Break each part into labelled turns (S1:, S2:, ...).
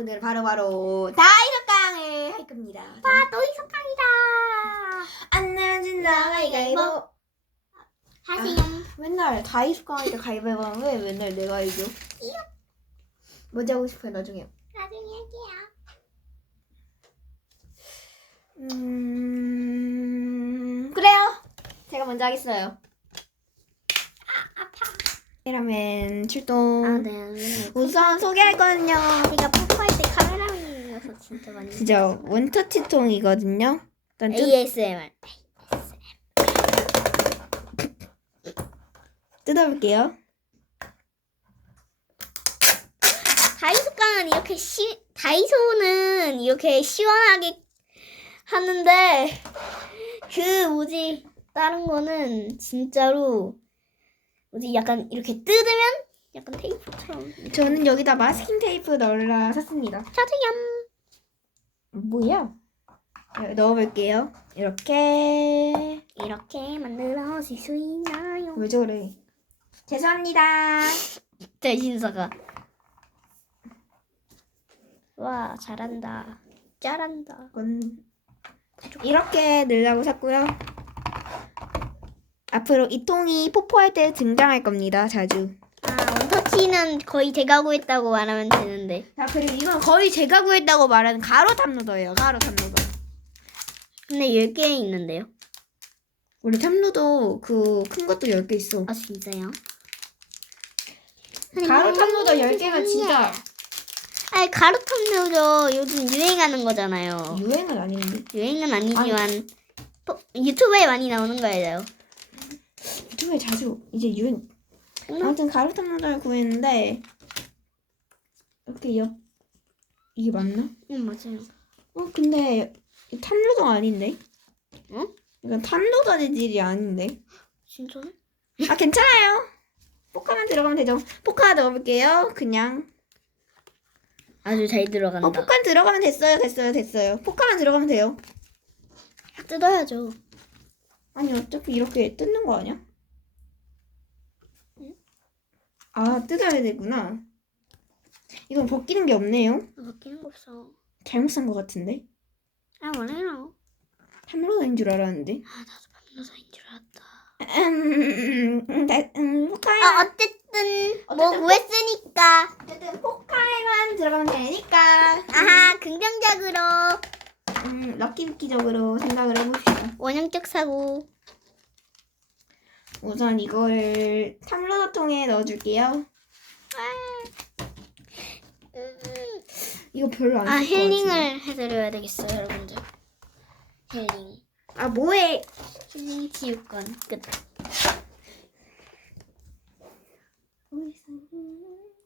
S1: 오늘 바로바로 다이소깡을 할 겁니다.
S2: 아, 또 이성강이다.
S1: 안 내면 진다 가위가위보.
S2: 하세요.
S1: 맨날 다이소깡 할때 가위바위보 하는 왜 맨날 내가 이겨? 먼저 하고 싶어요 나중에.
S2: 나중에 할게요.
S1: 음 그래요. 제가 먼저 하겠어요.
S2: 아파.
S1: 이라면 출동.
S2: 아, 네.
S1: 우선 소개할 거는요.
S2: 제가 뽀뽀할 때 카메라맨이어서 진짜 많이.
S1: 진짜 원터치통이거든요. 일단 뜯,
S2: ASMR.
S1: 뜯어볼게요.
S2: 다이소깡은 이렇게 시 다이소는 이렇게 시원하게 하는데 그 뭐지 다른 거는 진짜로 뭐지 약간 이렇게 뜯으면 약간 테이프처럼
S1: 저는 여기다 마스킹 테이프 넣으라 샀습니다.
S2: 짜자얌
S1: 뭐야? 네, 넣어볼게요. 이렇게.
S2: 이렇게 만들어질 수 있나요?
S1: 왜 저래? 죄송합니다.
S2: 대신사가 와 잘한다 잘한다
S1: 이건 이렇게 넣으려고 샀고요. 앞으로 이 통이 포포할 때 등장할 겁니다. 자주.
S2: 아 원터치는 거의 제가 구했다고 말하면 되는데
S1: 자 그리고 이건 거의 제가 구했다고 말하는 가로 탑로더예요. 가로 탑로더.
S2: 근데 10개 있는데요
S1: 우리 탑로더 그큰 것도 10개 있어.
S2: 아 진짜요?
S1: 가로 탑로더 10개가 진짜
S2: 아니 가루통료도 요즘 유행하는 거잖아요.
S1: 유행은 아닌데.
S2: 유행은 아니지만 포- 유튜브에 많이 나오는 거예요.
S1: 유튜브에 자주 이제.
S2: 응?
S1: 아무튼 가로 탑로더를 구했는데 이렇게 옆 이게 맞나?
S2: 응 맞아요.
S1: 어 근데 이 탑로더 아닌데?
S2: 응?
S1: 이건 탑로더 재질이 아닌데?
S2: 진짜?
S1: 아 괜찮아요. 포카만 들어가면 되죠. 포카 넣어볼게요. 그냥.
S2: 아주 잘 들어간다.
S1: 어 포카 들어가면 됐어요. 됐어요. 됐어요. 포카만 들어가면 돼요.
S2: 뜯어야죠.
S1: 아니 어차피 이렇게 뜯는 거 아니야? 아 뜯어야 되구나. 이건 벗기는 게 없네요.
S2: 아, 바뀌는 거 없어.
S1: 잘못 산거 같은데.
S2: 아 원래요.
S1: 탑로더인 줄 알았는데.
S2: 아 나도 밤노사인 줄 알았다.
S1: 음, 음, 네, 음, 포카에
S2: 아 어쨌든 뭐
S1: 어쨌든
S2: 구했으니까.
S1: 어쨌든 포카에만 들어가면 되니까.
S2: 아하 긍정적으로
S1: 음, 럭키비키적으로 생각을 해봅시다.
S2: 원형적 사고.
S1: 우선 이걸 탑로더 통에 넣어줄게요.
S2: 음.
S1: 이거 별로 안아쓸것 같은데.
S2: 힐링을 해드려야 되겠어요 여러분들. 힐링.
S1: 아 뭐해?
S2: 힐링 치유권 끝.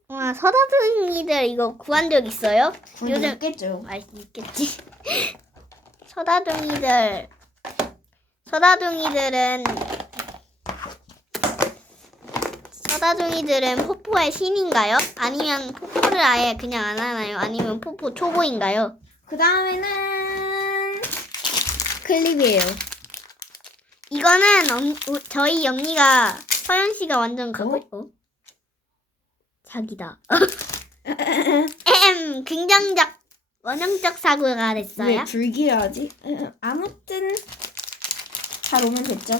S2: 와 서다둥이들 이거 구한 적 있어요?
S1: 요즘
S2: 요즘
S1: 있겠죠.
S2: 아 있겠지. 서다둥이들 서다둥이들은 서다둥이들은 포포의 신인가요? 아니면 포포를 아예 그냥 안 하나요? 아니면 포포 초보인가요?
S1: 그 다음에는 클립이에요.
S2: 이거는 언, 우- 저희 언니가 서연 씨가 완전 갖고 어? 자기다. 에헴, 긍정적 원형적 사고가 됐어요.
S1: 왜 불길하지? 음, 아무튼 잘 오면 됐죠.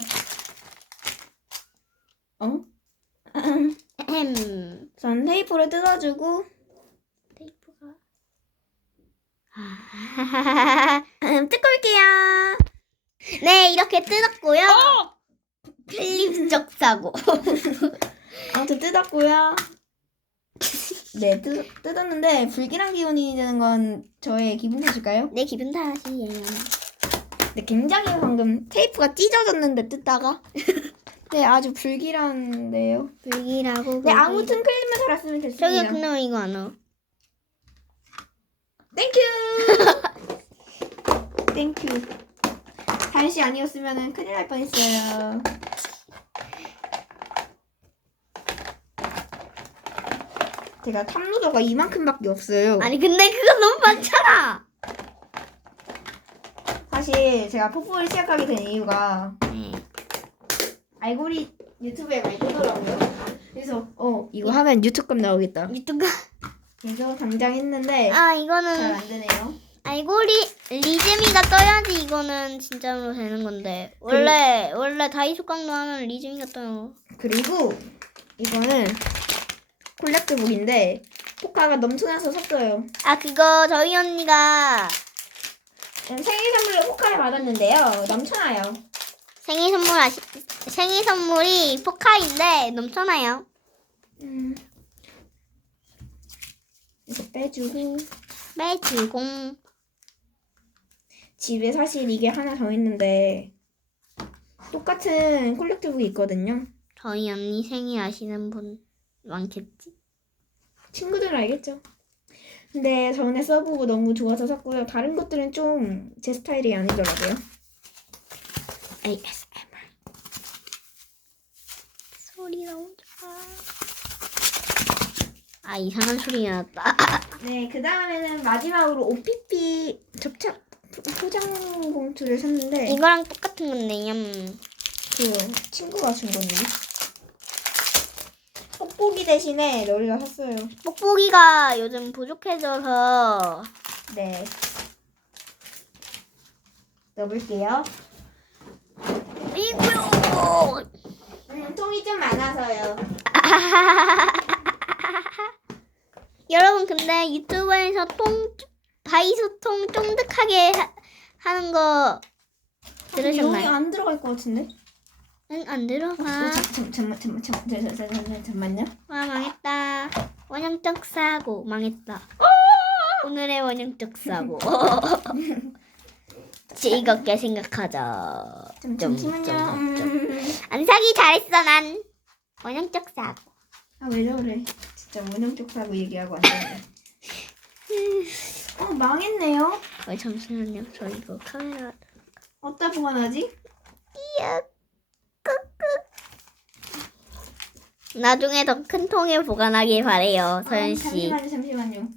S1: 어?
S2: 에헴.
S1: 전 테이프를 뜯어주고
S2: 테이프가 아.
S1: 음, 뜯고 올게요.
S2: 네 이렇게 뜯었고요. 클립적 사고.
S1: 아무튼 뜯었고요. 네, 뜯, 뜯었는데 불길한 기운이 드는 건 저의 기분 탓일까요?
S2: 내 기분 탓이에요.
S1: 네, 굉장히 방금 테이프가 찢어졌는데 뜯다가 네, 아주 불길한데요.
S2: 불길하고.
S1: 네, 아무튼 클립만 달았으면
S2: 저기
S1: 됐습니다.
S2: 근데 왜 이거 안 와?
S1: 땡큐. 땡큐. 다시 아니었으면 큰일 날 뻔했어요. 제가 탑로더가 이만큼밖에 없어요.
S2: 아니 근데 그거 너무 많잖아.
S1: 사실 제가 포포를 시작하게 된 이유가
S2: 네.
S1: 알고리 유튜브에 많이 뜨더라고요. 그래서 어 이거 하면 유튜브 나오겠다.
S2: 유튜브
S1: 그래서 당장 했는데
S2: 아
S1: 잘
S2: 이거는
S1: 안 되네요.
S2: 알고리 리즈미가 떠야지 이거는 진짜로 되는 건데 원래 원래 다이소 깡로 하면 리즈미가 떠요.
S1: 그리고 이거는 콜렉트북인데 포카가 넘쳐나서 샀어요.
S2: 아 그거 저희 언니가
S1: 음, 생일 선물로 포카를 받았는데요. 넘쳐나요.
S2: 생일 선물 아시 생일 선물이 포카인데 넘쳐나요.
S1: 음. 이거 빼주고
S2: 매주공
S1: 집에 사실 이게 하나 더 있는데 똑같은 콜렉트북이 있거든요.
S2: 저희 언니 생일 아시는 분 많겠지?
S1: 친구들은 알겠죠. 근데 전에 써보고 너무 좋아서 샀고요. 다른 것들은 좀 제 스타일이 아니더라고요. ASMR.
S2: 소리 너무 좋아. 아 이상한 소리 났다.
S1: 네, 그 다음에는 마지막으로 OPP 접착 포장 봉투를 샀는데
S2: 이거랑 똑같은 건데 음.
S1: 그 친구가 준 건데 뽁뽁이 대신에 너리가 샀어요.
S2: 뽁뽁이가 요즘 부족해져서
S1: 네. 넣어볼게요.
S2: 이구요.
S1: 음, 통이 좀 많아서요.
S2: 여러분 근데 유튜브에서 통 다이소 통 쫀득하게 하, 하는 거
S1: 여기
S2: 들으셨나요?
S1: 안 들어갈 것 같은데?
S2: 응 안 들어가.
S1: 잠, 잠, 잠, 잠, 잠, 잠, 잠, 잠, 잠, 잠만요.
S2: 와 망했다. 원형적 사고 망했다. 오늘의 원형적 사고. 즐겁게 생각하자.
S1: 잠,
S2: 좀,
S1: 잠시만요.
S2: 좀, 좀.
S1: 음.
S2: 안 사기 잘했어 난. 원형적 사고.
S1: 아, 왜 저래? 진짜 원형적 사고 얘기하고 안 되네. 어, 망했네요.
S2: 어, 잠시만요. 저 이거 카메라.
S1: 어디다 보관하지?
S2: 이야. 나중에 더 큰 통에 보관하길 바래요,
S1: 어,
S2: 씨.
S1: 잠시만요, 잠시만요.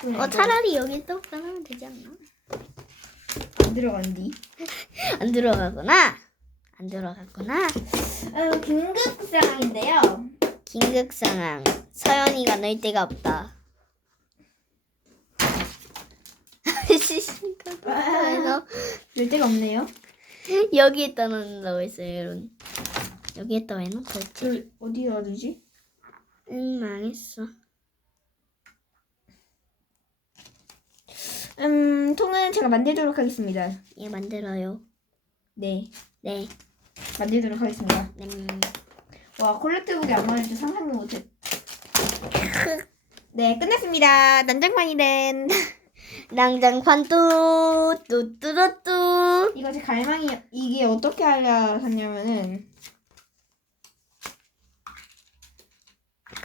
S1: 소리
S2: 어 차라리 여기 또 보관하면 되지 않나?
S1: 안 들어간디.
S2: 안 들어가구나. 안 들어갔구나.
S1: 어, 긴급 상황인데요.
S2: 긴급 상황. 서연이가 넣을 데가 없다. 그래서
S1: 열 데가 없네요.
S2: 여기에다 넣는다고 했어요, 여러분. 여기에다 왜 넣고 있지?
S1: 저 어디에 놔두지?
S2: 응, 망했어.
S1: 음, 통은 제가 만들도록 하겠습니다.
S2: 얘 만들어요.
S1: 네,
S2: 네.
S1: 만들도록 하겠습니다.
S2: 음.
S1: 와, 콜렉트북이 안 나올 줄 상상도 못해. 네, 끝났습니다. 난장판이 된.
S2: 랑장판 뚜, 뚜뚜뚜뚜.
S1: 이거 제 갈망이, 이게 어떻게 하려 샀냐면은,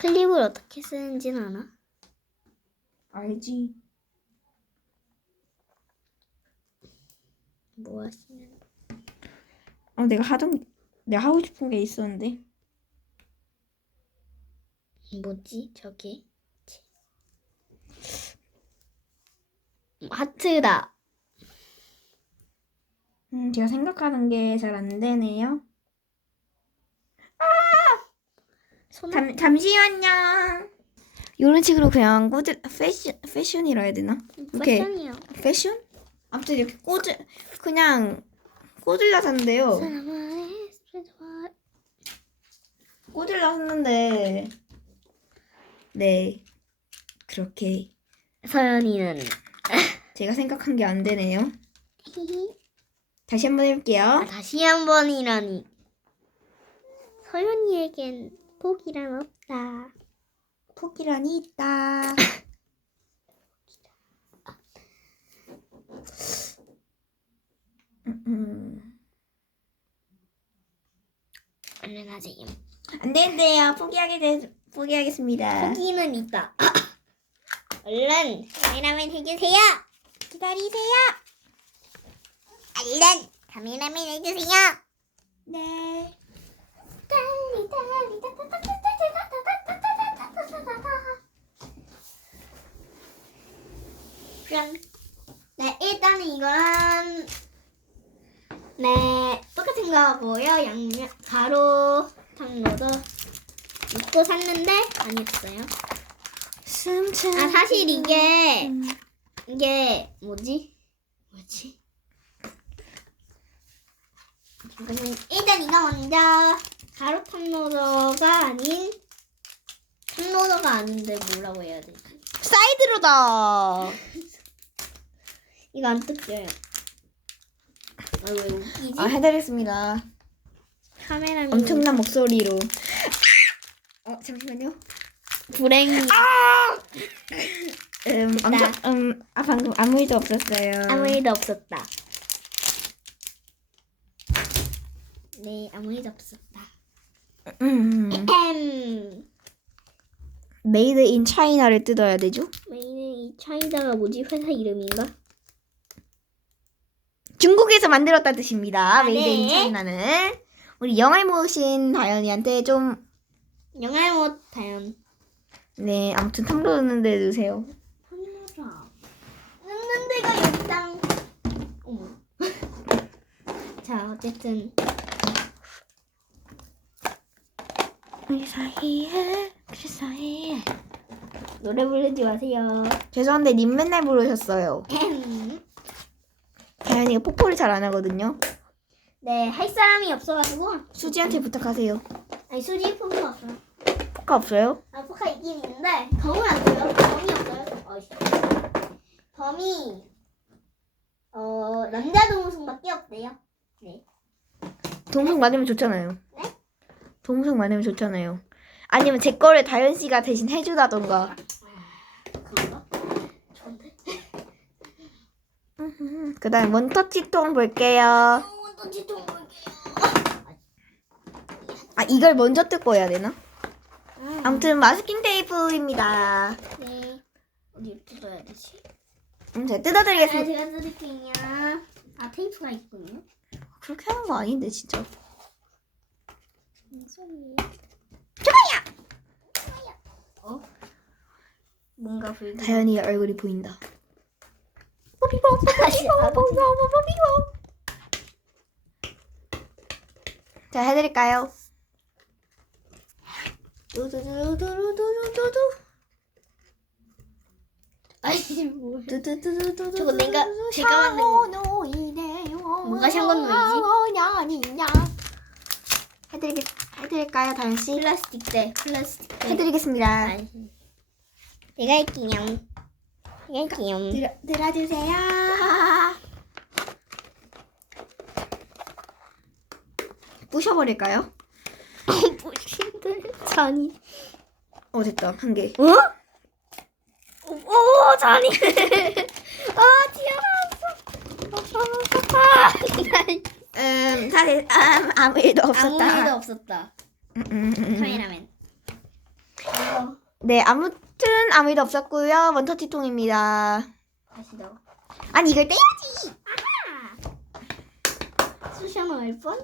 S2: 클립을 어떻게 쓰는지는 아나?
S1: 알지.
S2: 뭐 하시는?
S1: 어, 내가 하던, 내가 하고 싶은 게 있었는데.
S2: 뭐지, 저게? 하트다.
S1: 음, 제가 생각하는 게 잘 안 되네요.
S2: 손
S1: 잠, 잠시만요. 이런 식으로 그냥 꽂을, 패션, 패션이라 해야 되나?
S2: 패션이요.
S1: 패션? 아무튼 이렇게 꽂을, 그냥 꽂으려 샀는데요. 꽂으려 샀는데, 네. 그렇게
S2: 서연이는
S1: 제가 생각한 게 안 되네요. 다시 한번 해볼게요.
S2: 아, 다시 한 번이라니. 서연이에겐 포기란 없다.
S1: 포기란이 있다. 음, 음.
S2: 얼른 하세요.
S1: 안 되는데요. 포기하게 돼, 포기하겠습니다.
S2: 포기는 있다. 얼른 카메라맨 해주세요. 기다리세요. 얼른 카메라맨 해주세요.
S1: 네.
S2: 달리 달리 그럼 네 일단은 이거랑 네 똑같은 거고요 양면 가루 당로도 믿고 샀는데 아니었어요
S1: 숨차.
S2: 아 사실 이게 이게 뭐지? 뭐지? 잠깐만 일단 이거 먼저 가로 탑로더가 아닌 탑로더가 아닌데 뭐라고 해야 되지?
S1: 사이드로다.
S2: 이거 안 뜯겨요. 아 왜 웃기지?
S1: 아 해드리겠습니다.
S2: 카메라맨
S1: 엄청난 목소리로. 어 잠시만요.
S2: 불행이
S1: 음 엄청 음 아 방금 아무 일도 없었어요.
S2: 아무 일도 없었다. 네 아무 일도 없었다. 음엠
S1: 메이드 인 차이나를 뜯어야 되죠?
S2: 메인은 이 차이다가 뭐지 회사 이름인가?
S1: 중국에서 만들었다 뜻입니다.
S2: 아,
S1: 메이드 인
S2: 네.
S1: 차이나는 우리 영알 모으신 다현이한테 좀
S2: 영알 못 다연.
S1: 네, 아무튼 탐로 넣는 데 넣으세요.
S2: 하늘아. 넣는 데가. 어머. 자 어쨌든
S1: 우리 사이에 그 사이에
S2: 노래 부르지 마세요.
S1: 죄송한데 님 맨날 부르셨어요.
S2: 엠.
S1: 다현이가 뽀뽀를 잘 안 하거든요.
S2: 네, 할 사람이 없어가지고.
S1: 수지한테 부탁하세요.
S2: 아니, 수지 포크 없어요.
S1: 포카 없어요?
S2: 아, 포카 있긴 있는데, 검은 안 돼요. 범이 없어요. 어이씨. 범이, 어, 남자 동물송밖에 없대요. 네.
S1: 동생 많으면 좋잖아요.
S2: 네?
S1: 동생 많으면 좋잖아요. 아니면 제 거를 다현 씨가 대신 해주다던가.
S2: 좋은데?
S1: 그 다음 원터치통 볼게요.
S2: 뒤통 볼게요.
S1: 아 이걸 먼저 뜯고 해야 되나?
S2: 아,
S1: 아무튼 마스킹 테이프입니다.
S2: 네. 어디 뜯어야 되지?
S1: 음, 제가
S2: 아,
S1: 뜯어드리겠습니다.
S2: 제가 뜯을게요. 아, 테이프가 있군요.
S1: 그렇게 하는 거 아닌데 진짜.
S2: 무슨 소리예요? 어? 뭔가 불가.
S1: 다현이의 얼굴이 보인다. 자 해드릴까요? 두두두두두두두두
S2: 아이씨 뭐?
S1: 두두두두두
S2: 저거 내가 제가 만든 거. 뭐가 샹궈노이지?
S1: 해드리겠 해드릴까요, 다현 씨?
S2: 플라스틱 대 플라스틱 대.
S1: 해드리겠습니다.
S2: 내가 할게요. 내가 할게요.
S1: 들어 들어주세요. 부셔버릴까요?
S2: 무신들 잔이.
S1: 어 됐다 한 개.
S2: 어? 오 잔이. 아 튀어나왔어. 아,
S1: 음 사실 음, 아무 일도 없었다.
S2: 아무 일도 없었다.
S1: 음, 음, 음.
S2: 카메라맨. 이거
S1: 네 아무 튼 아무 일도 없었고요. 원터치통입니다.
S2: 다시 넣어.
S1: 아니 이걸 떼야지.
S2: 수셔너 앨범?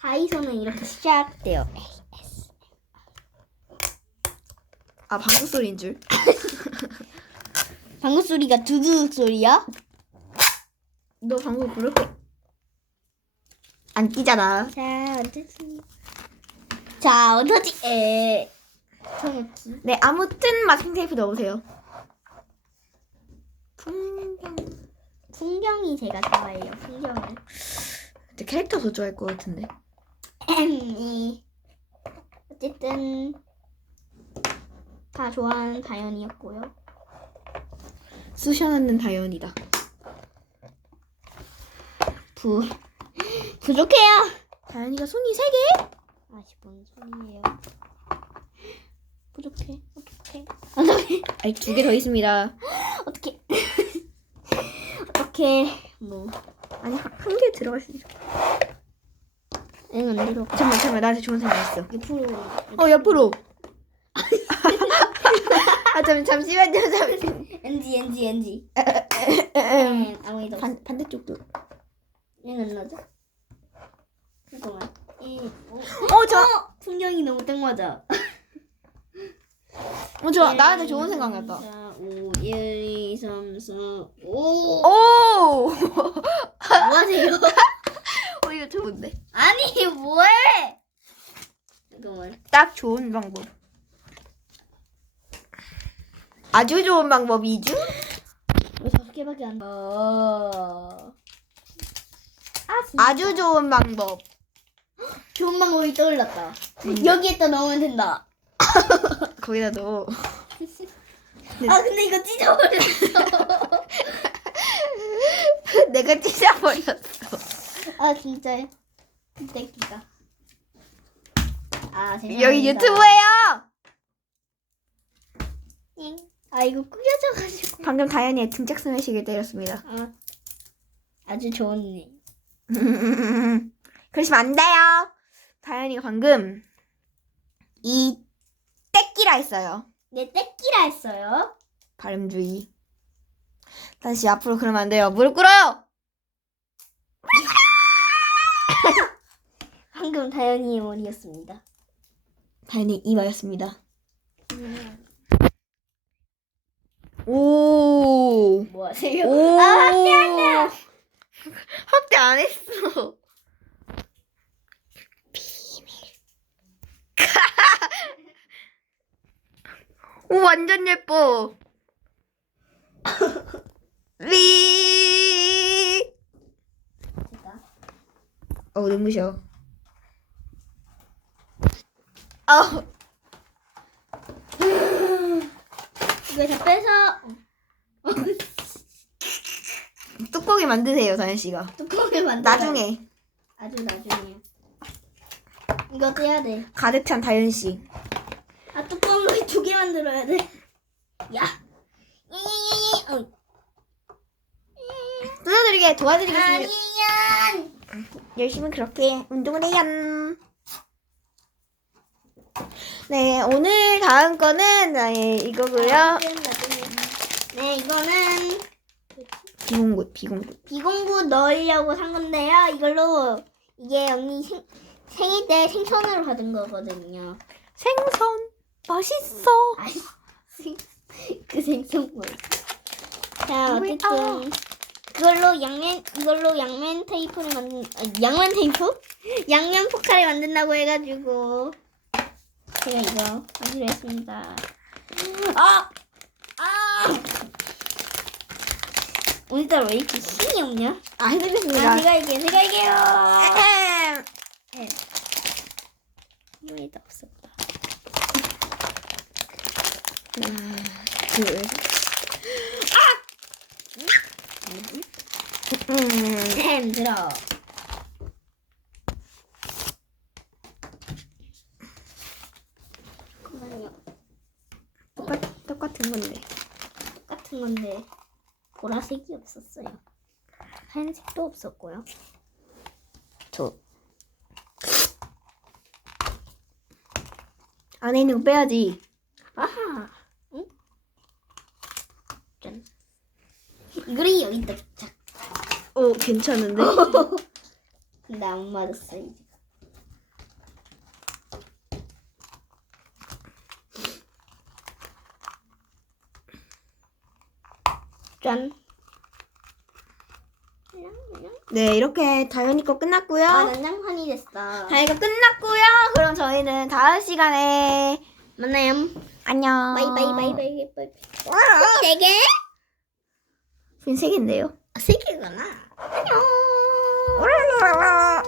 S2: 다이소는 이렇게 시작돼요.
S1: 아 방구 소리인 줄.
S2: 방구 소리가 두둑 소리야?
S1: 너 방구 부를 거. 안 끼잖아.
S2: 자, 어쨌든. 자, 어떡하지? 에. 정했지.
S1: 네 아무튼 마스킹 테이프 넣으세요. 풍경.
S2: 풍경이 제가 좋아해요, 풍경을.
S1: 근데 캐릭터 더 좋아할 것 같은데.
S2: 이. 어쨌든. 다 좋아하는 다현이었고요.
S1: 쑤셔넣는 다현이다.
S2: 부. 부족해요!
S1: 다현이가 손이 세 개?
S2: 아씨, 뭔 소리예요. 부족해. 어떡해. 어떡해.
S1: 아니 두 개 더 있습니다.
S2: 어떡해. 어떡해. 뭐.
S1: 아니 한 개 들어갈 수 있어.
S2: 응, 안 들어.
S1: 잠깐만 잠깐만 나한테 좋은 생각 있어.
S2: 옆으로.
S1: 어 옆으로. 아 잠, 잠시만요 잠시만요.
S2: NG, NG, NG.
S1: 음,
S2: 아무.
S1: 반, 반대쪽도.
S2: 얘는 나죠? 잠깐만. 이, 어,
S1: 어 저.
S2: 어! 풍경이 너무 딱 맞아.
S1: 어저 나한테 좋은 생각 났다.
S2: 4, 5, 1, 2, 3, 4, 5.
S1: 오.
S2: 뭐 하세요?
S1: 어 이거 좋은데.
S2: 아니, 뭐해? 잠깐만.
S1: 딱 좋은 방법. 아주 좋은 방법이죠.
S2: 왜 다섯 개밖에 안 나? 어... 아 진짜
S1: 아주 좋은 방법.
S2: 좋은 방법이 떠올랐다. 여기에다 넣으면 된다.
S1: 거기다 넣어.
S2: 아 근데 이거 찢어버렸어.
S1: 내가 찢어버렸어.
S2: 아 진짜요? 떼기가. 아 죄송합니다.
S1: 여기 유튜브예요.
S2: 잉. 아 이거 꾸겨져가지고.
S1: 방금 다현이의 등짝 스매시를 때렸습니다.
S2: 아 아주 좋은 일.
S1: 그러시면 안 돼요. 다현이가 방금 이 떼끼라 했어요.
S2: 네 떼기라 했어요.
S1: 발음주의. 다시 앞으로 그러면 안 돼요. 무릎 꿇어요.
S2: 방금 다현이의 머리였습니다.
S1: 다현이 이마였습니다. 오.
S2: 뭐 하세요?
S1: 오.
S2: 아.
S1: 확대 안 했어. 비밀. 오 완전 예뻐. 위. 어 눈부셔. 어.
S2: 이거 다 빼서
S1: 뚜껑이 만드세요, 다현 씨가.
S2: 뚜껑을 만들.
S1: 나중에
S2: 아주 나중에. 이거 떼야 돼.
S1: 가득 찬 다현 씨.
S2: 만들어야 돼. 야. 어.
S1: 뜯어드리게 도와드리겠습니다.
S2: 아니야.
S1: 열심히 그렇게 운동을 해요. 네, 오늘 다음 거는 네, 이거고요.
S2: 네 이거는
S1: 비공굿, 비공굿.
S2: 비공구 넣으려고 산 건데요. 이걸로 이게 언니 생, 생일 때 생선으로 받은 거거든요.
S1: 생선 맛있어.
S2: 아이, 그 생선 뭐? 자
S1: 왜-
S2: 어쨌든 그걸로 양면 이걸로 양면 테이프를 만든 아, 양면 테이프? 양면 포카를 만든다고 해가지고 제가 이거 하기로 했습니다. 아! 아! 오늘따라 왜 이렇게 힘이 없냐?
S1: 아,
S2: 아,
S1: 해드리겠습니다.
S2: 제가 이게 제가 이게요.
S1: 에헴.
S2: 힘이 다 없었다.
S1: 둘. 음.
S2: 햄 들어. 잠깐만요.
S1: 똑같, 똑같은 건데.
S2: 똑같은 건데 보라색이 없었어요. 하얀색도 없었고요.
S1: 저. 안에 있는 거 빼야지.
S2: 아하. 응? 짠. 이거를 여기다 자.
S1: 어, 괜찮은데?
S2: 근데 안 맞았어 이제. 짠.
S1: 네, 이렇게 다현이 거 끝났고요.
S2: 아 난 장판이 됐어.
S1: 다현이가 끝났고요. 그럼 저희는 다음 시간에
S2: 만나요.
S1: 안녕.
S2: 바이바이바이바이바이. 세 개?
S1: 지금 세 개인데요.
S2: 세 개구나. 안녕.
S1: 오랄랄랄라.